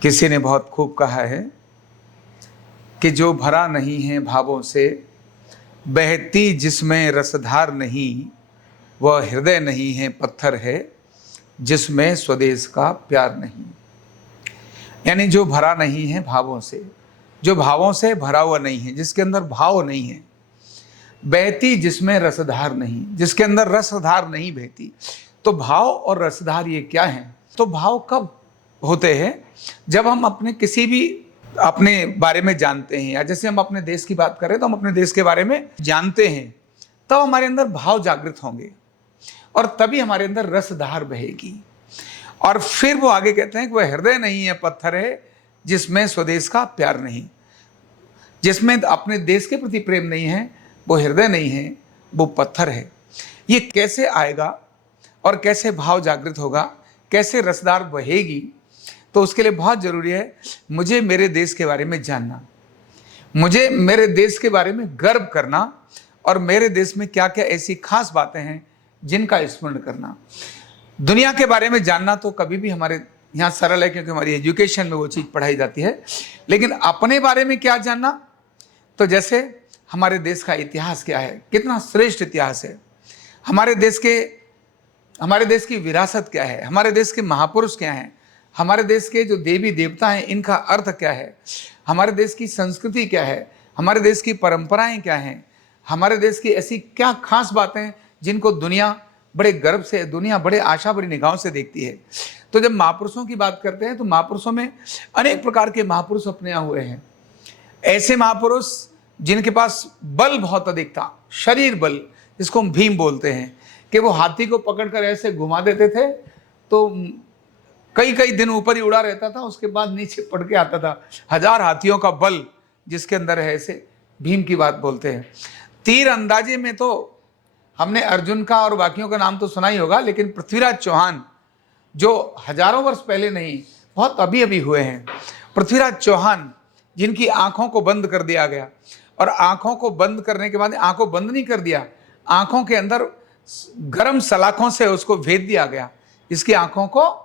किसी ने बहुत खूब कहा है कि जो भरा नहीं है भावों से, बहती जिसमें रसधार नहीं, वह हृदय नहीं है पत्थर है, जिसमें स्वदेश का प्यार नहीं। यानी जो भरा नहीं है भावों से, जो भावों से भरा हुआ नहीं है, जिसके अंदर भाव नहीं है, बहती जिसमें रसधार नहीं, जिसके अंदर रसधार नहीं बहती। तो भाव और रसधार ये क्या है? तो भाव कब होते हैं? जब हम अपने किसी भी अपने बारे में जानते हैं, या जैसे हम अपने देश की बात करें तो हम अपने देश के बारे में जानते हैं, तब हमारे अंदर भाव जागृत होंगे और तभी हमारे अंदर रसधार बहेगी। और फिर वो आगे कहते हैं कि वह हृदय नहीं है पत्थर है, जिसमें स्वदेश का प्यार नहीं। जिसमें अपने देश के प्रति प्रेम नहीं है, वो हृदय नहीं है, वो पत्थर है। ये कैसे आएगा और कैसे भाव जागृत होगा, कैसे रसधार बहेगी? तो उसके लिए बहुत ज़रूरी है मुझे मेरे देश के बारे में जानना, मुझे मेरे देश के बारे में गर्व करना, और मेरे देश में क्या क्या ऐसी खास बातें हैं जिनका स्मरण करना। दुनिया के बारे में जानना तो कभी भी हमारे यहाँ सरल है, क्योंकि हमारी एजुकेशन में वो चीज़ पढ़ाई जाती है। लेकिन अपने बारे में क्या जानना? तो जैसे हमारे देश का इतिहास क्या है, कितना श्रेष्ठ इतिहास है, हमारे देश की विरासत क्या है, हमारे देश के महापुरुष क्या हैं, हमारे देश के जो देवी देवता हैं इनका अर्थ क्या है, हमारे देश की संस्कृति क्या है, हमारे देश की परंपराएं क्या हैं, हमारे देश की ऐसी क्या खास बातें जिनको दुनिया बड़े गर्व से, दुनिया बड़े आशा भरी निगाहों से देखती है। तो जब महापुरुषों की बात करते हैं तो महापुरुषों में अनेक प्रकार के महापुरुष अपने यहाँ हुए हैं। ऐसे महापुरुष जिनके पास बल बहुत अधिक था, शरीर बल, जिसको हम भीम बोलते हैं, कि वो हाथी को पकड़कर ऐसे घुमा देते थे तो कई कई दिन ऊपर ही उड़ा रहता था, उसके बाद नीचे पड़ के आता था। 1000 हाथियों का बल जिसके अंदर है, ऐसे भीम की बात बोलते हैं। तीर अंदाजे में तो हमने अर्जुन का और बाकियों का नाम तो सुना ही होगा, लेकिन पृथ्वीराज चौहान जो हजारों वर्ष पहले नहीं, बहुत अभी अभी हुए हैं, पृथ्वीराज चौहान जिनकी आंखों को बंद कर दिया गया, और आंखों को बंद करने के बाद आंखों बंद नहीं कर दिया, आंखों के अंदर गर्म सलाखों से उसको भेद दिया गया, जिसकी आंखों को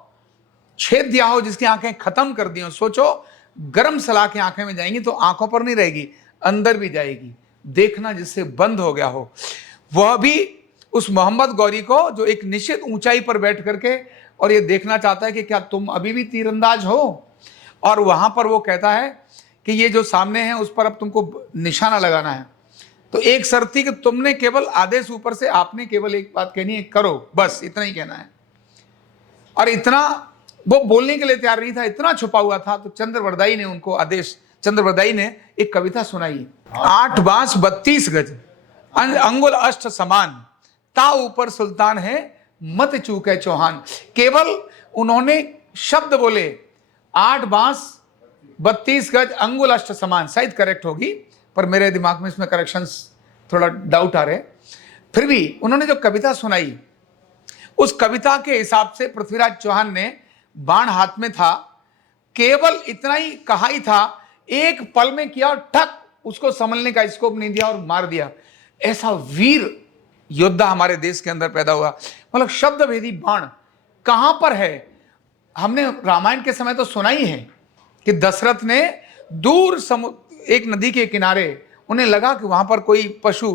छेद दिया हो, जिसकी आंखें खत्म कर दी हो। सोचो, गर्म सलाखें आंखें में जाएंगी तो आंखों पर नहीं रहेगी, अंदर भी जाएगी। देखना जिससे बंद हो गया हो, वह भी उस मोहम्मद गौरी को जो एक निश्चित ऊंचाई पर बैठ करके और ये देखना चाहता है कि क्या तुम अभी भी तीरंदाज हो, और वहां पर वो कहता है कि ये जो सामने है उस पर अब तुमको निशाना लगाना है। तो एक शर्त थी कि तुमने केवल आदेश ऊपर से, आपने केवल एक बात कहनी है, करो, बस इतना ही कहना है। और इतना वो बोलने के लिए तैयार नहीं था, इतना छुपा हुआ था। तो चंद्रवरदाई ने उनको आदेश, चंद्रवरदाई ने एक कविता सुनाई, 8 बांस 32 गज अंगुल अष्ट समान, ता ऊपर सुल्तान है मत चूके चौहान। केवल उन्होंने शब्द बोले, 8 बांस 32 गज अंगुल अष्ट समान, शायद करेक्ट होगी, पर मेरे दिमाग में इसमें करेक्शंस थोड़ा डाउट आ रहे। फिर भी उन्होंने जो कविता सुनाई, उस कविता के हिसाब से पृथ्वीराज चौहान ने बाण हाथ में था, केवल इतना ही कहा ही था, एक पल में किया, ठक, उसको संभलने का स्कोप नहीं दिया और मार दिया। ऐसा वीर योद्धा हमारे देश के अंदर पैदा हुआ। मतलब शब्द भेदी बाण कहां पर है? हमने रामायण के समय तो सुना ही है कि दशरथ ने दूर एक नदी के किनारे, उन्हें लगा कि वहां पर कोई पशु,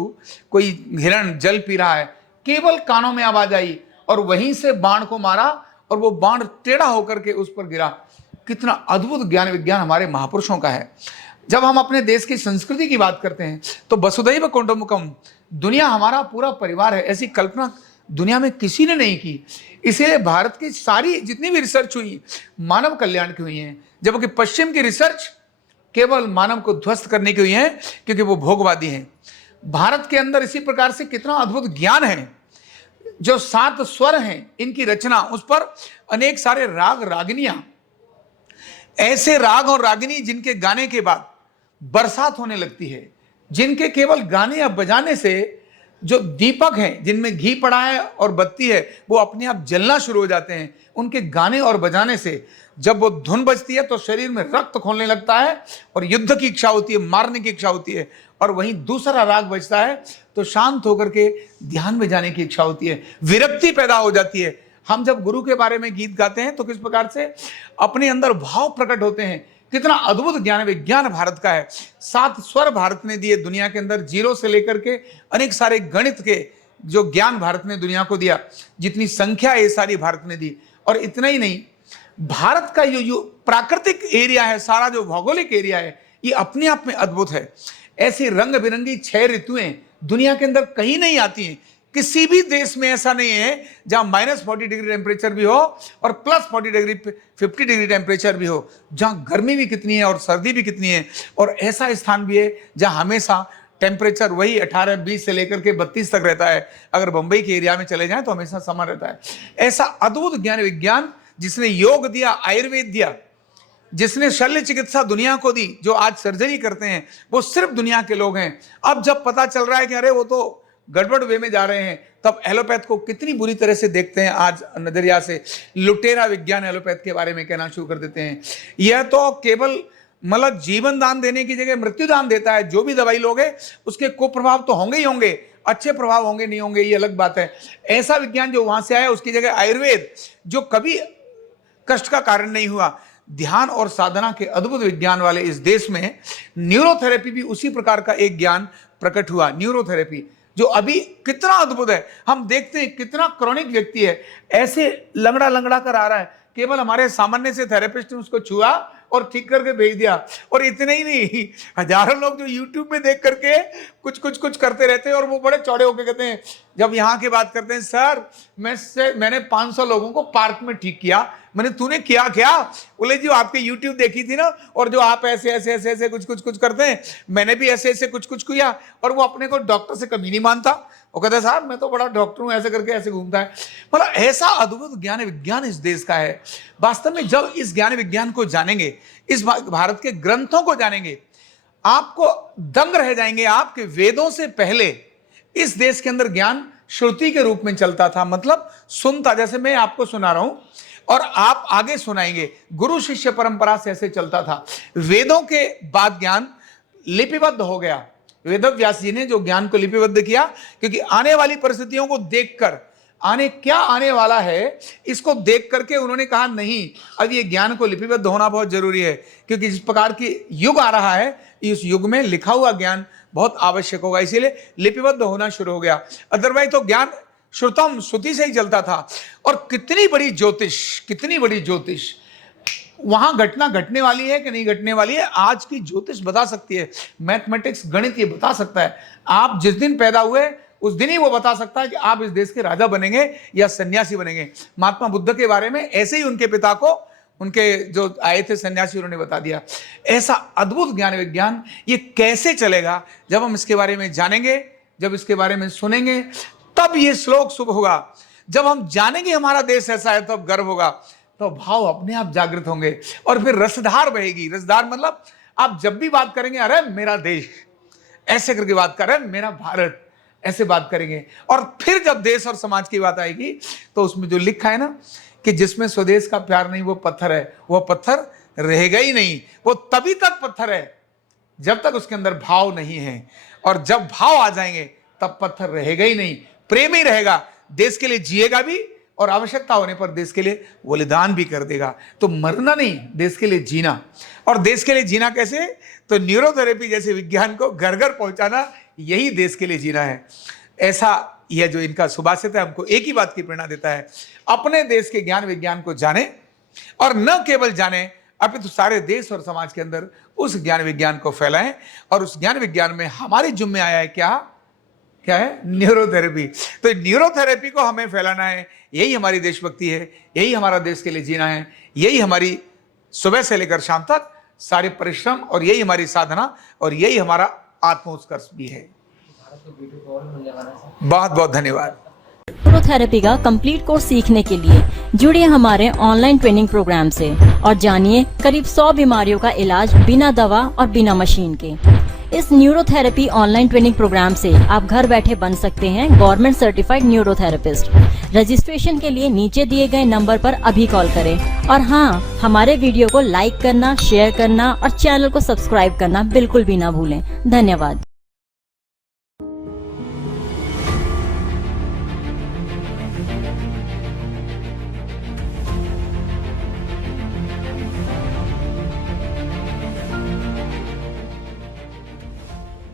कोई हिरण जल पी रहा है, केवल कानों में आवाज आई और वहीं से बाण को मारा और वो बाण टेढ़ा होकर के उस पर गिरा। कितना अद्भुत ज्ञान विज्ञान हमारे महापुरुषों का है। जब हम अपने देश की संस्कृति की बात करते हैं तो वसुधैव कुटुंबकम, दुनिया हमारा पूरा परिवार है, ऐसी कल्पना दुनिया में किसी ने नहीं की। इसीलिए भारत की सारी जितनी भी रिसर्च हुई मानव कल्याण की हुई है, जबकि पश्चिम की रिसर्च केवल मानव को ध्वस्त करने की हुई है, क्योंकि वो भोगवादी हैं। भारत के अंदर इसी प्रकार से कितना अद्भुत ज्ञान है। जो 7 स्वर हैं इनकी रचना, उस पर अनेक सारे राग रागिनियां, ऐसे राग और रागिनी जिनके गाने के बाद बरसात होने लगती है, जिनके केवल गाने या बजाने से जो दीपक हैं, जिनमें घी पड़ा है और बत्ती है, वो अपने आप जलना शुरू हो जाते हैं। उनके गाने और बजाने से जब वो धुन बजती है तो शरीर में रक्त खोलने लगता है और युद्ध की इच्छा होती है, मारने की इच्छा होती है। और वहीं दूसरा राग बजता है तो शांत होकर के ध्यान में जाने की इच्छा होती है, विरक्ति पैदा हो जाती है। हम जब गुरु के बारे में गीत गाते हैं तो किस प्रकार से अपने अंदर भाव प्रकट होते हैं। कितना अद्भुत ज्ञान विज्ञान भारत का है। 7 स्वर भारत ने दिए दुनिया के अंदर, जीरो से लेकर के अनेक सारे गणित के जो ज्ञान भारत ने दुनिया को दिया, जितनी संख्या ये सारी भारत ने दी। और इतना ही नहीं, भारत का जो प्राकृतिक एरिया है, सारा जो भौगोलिक एरिया है, ये अपने आप में अद्भुत है। ऐसी रंग बिरंगी 6 ऋतुएं दुनिया के अंदर कहीं नहीं आती हैं। किसी भी देश में ऐसा नहीं है जहां -40 डिग्री टेम्परेचर भी हो और +40 डिग्री 50 डिग्री टेम्परेचर भी हो, जहां गर्मी भी कितनी है और सर्दी भी कितनी है। और ऐसा स्थान भी है जहां हमेशा टेम्परेचर वही 18-20 से लेकर के 32 तक रहता है। अगर बंबई के एरिया में चले जाएं तो हमेशा समान रहता है। ऐसा अद्भुत ज्ञान विज्ञान जिसने योग दिया, आयुर्वेद दिया, जिसने शल्य चिकित्सा दुनिया को दी, जो आज सर्जरी करते हैं वो सिर्फ दुनिया के लोग हैं। अब जब पता चल रहा है कि अरे वो तो गड़बड़ वे में जा रहे हैं, तब एलोपैथ को कितनी बुरी तरह से देखते हैं आज नजरिया से। लुटेरा विज्ञान एलोपैथ के बारे में कहना शुरू कर देते हैं। यह तो केवल मतलब जीवन दान देने की जगह मृत्यु दान देता है। जो भी दवाई लोगे उसके कुप्रभाव तो होंगे ही होंगे, अच्छे प्रभाव होंगे नहीं होंगे ये अलग बात है। ऐसा विज्ञान जो वहां से आया, उसकी जगह आयुर्वेद जो कभी कष्ट का कारण नहीं हुआ। ध्यान और साधना के अद्भुत विज्ञान वाले इस देश में न्यूरोथेरेपी भी उसी प्रकार का एक ज्ञान प्रकट हुआ। न्यूरोथेरेपी जो अभी कितना अद्भुत है। हम देखते हैं कितना क्रॉनिक व्यक्ति है, ऐसे लंगड़ा लंगड़ा कर आ रहा है, केवल हमारे सामान्य से थेरेपिस्ट ने उसको छुआ और ठीक करके भेज दिया। और इतने ही नहीं, हजारों लोग जो यूट्यूब में देख करके कुछ करते रहते हैं और वो बड़े चौड़े होकर कहते हैं, जब यहाँ की बात करते हैं, सर मैंने 500 लोगों को पार्क में ठीक किया। मैंने, तूने किया क्या? बोले जी आपके यूट्यूब देखी थी ना, और जो आप ऐसे ऐसे ऐसे ऐसे कुछ करते हैं, मैंने भी ऐसे ऐसे कुछ किया। और वो अपने को डॉक्टर से कमी नहीं मानता, वो कहता है साहब मैं तो बड़ा डॉक्टर हूं, ऐसे करके ऐसे घूमता है। मतलब ऐसा अद्भुत ज्ञान विज्ञान इस देश का है। वास्तव में जब इस ज्ञान विज्ञान को जानेंगे, इस भारत के ग्रंथों को जानेंगे, आपको दंग रह जाएंगे। आपके वेदों से पहले इस देश के अंदर ज्ञान श्रुति के रूप में चलता था, मतलब सुनता, जैसे मैं आपको सुना रहा हूं और आप आगे सुनाएंगे। गुरु शिष्य परंपरा से ऐसे चलता था। वेदों के बाद ज्ञान लिपिबद्ध हो गया। वेद व्यास जी ने जो ज्ञान को लिपिबद्ध किया, क्योंकि आने वाली परिस्थितियों को देखकर, क्या आने वाला है इसको देख करके उन्होंने कहा नहीं, अब ये ज्ञान को लिपिबद्ध होना बहुत जरूरी है, क्योंकि जिस प्रकार की युग आ रहा है, इस युग में लिखा हुआ ज्ञान बहुत आवश्यक होगा, इसीलिए लिपिबद्ध होना शुरू हो गया। अदरवाइज तो ज्ञान श्रुतम श्रुति से ही चलता था। और कितनी बड़ी ज्योतिष वहां घटना घटने वाली है कि नहीं घटने वाली है, आज की ज्योतिष बता सकती है। मैथमेटिक्स, गणित ये बता सकता है। आप जिस दिन पैदा हुए उस दिन ही वो बता सकता है कि आप इस देश के राजा बनेंगे या सन्यासी बनेंगे। महात्मा बुद्ध के बारे में ऐसे ही उनके पिता को, उनके जो आए थे सन्यासी, उन्होंने बता दिया। ऐसा अद्भुत ज्ञान विज्ञान ये कैसे चलेगा? जब हम इसके बारे में जानेंगे, जब इसके बारे में सुनेंगे, तब ये श्लोक शुभ होगा। जब हम जानेंगे हमारा देश ऐसा है, तब गर्व होगा, तो भाव अपने आप जागृत होंगे और फिर रसधार बहेगी। रसधार मतलब आप जब भी बात करेंगे, अरे मेरा देश, ऐसे करके बात कर रहे हैं, मेरा भारत, ऐसे बात करेंगे। और फिर जब देश और समाज की बात आएगी, तो उसमें जो लिखा है ना कि जिसमें स्वदेश का प्यार नहीं वो पत्थर है, वो पत्थर रहेगा ही नहीं। वो तभी तक पत्थर है जब तक उसके अंदर भाव नहीं है, और जब भाव आ जाएंगे तब पत्थर रहेगा ही नहीं, प्रेम ही रहेगा। देश के लिए जिएगा भी, और आवश्यकता होने पर देश के लिए बलिदान भी कर देगा। तो मरना नहीं, देश के लिए जीना। और देश के लिए जीना कैसे? तो न्यूरोथेरेपी जैसे विज्ञान को घर घर पहुंचाना, यही देश के लिए जीना है। ऐसा यह जो इनका सुभाषित है, हमको एक ही बात की प्रेरणा देता है, अपने देश के ज्ञान विज्ञान को जाने, और न केवल जाने अपितु सारे देश और समाज के अंदर उस ज्ञान विज्ञान को फैलाएं। और उस ज्ञान विज्ञान में हमारे जिम्मे आया है क्या है? न्यूरोथेरेपी। तो न्यूरोथेरेपी को हमें फैलाना है, यही हमारी देशभक्ति है, यही हमारा देश के लिए जीना है, यही हमारी सुबह से लेकर शाम तक सारे परिश्रम, और यही हमारी साधना, और यही हमारा आत्मोत्कर्ष भी है। बहुत बहुत धन्यवाद। न्यूरोथेरेपी का कंप्लीट कोर्स सीखने के लिए जुड़िए हमारे ऑनलाइन ट्रेनिंग प्रोग्राम से और जानिए करीब 100 बीमारियों का इलाज बिना दवा और बिना मशीन के। इस न्यूरोथेरेपी ऑनलाइन ट्रेनिंग प्रोग्राम से आप घर बैठे बन सकते हैं गवर्नमेंट सर्टिफाइड न्यूरोथेरेपिस्ट। रजिस्ट्रेशन के लिए नीचे दिए गए नंबर पर अभी कॉल करें। और हाँ, हमारे वीडियो को लाइक करना, शेयर करना और चैनल को सब्सक्राइब करना बिल्कुल भी ना भूलें। धन्यवाद।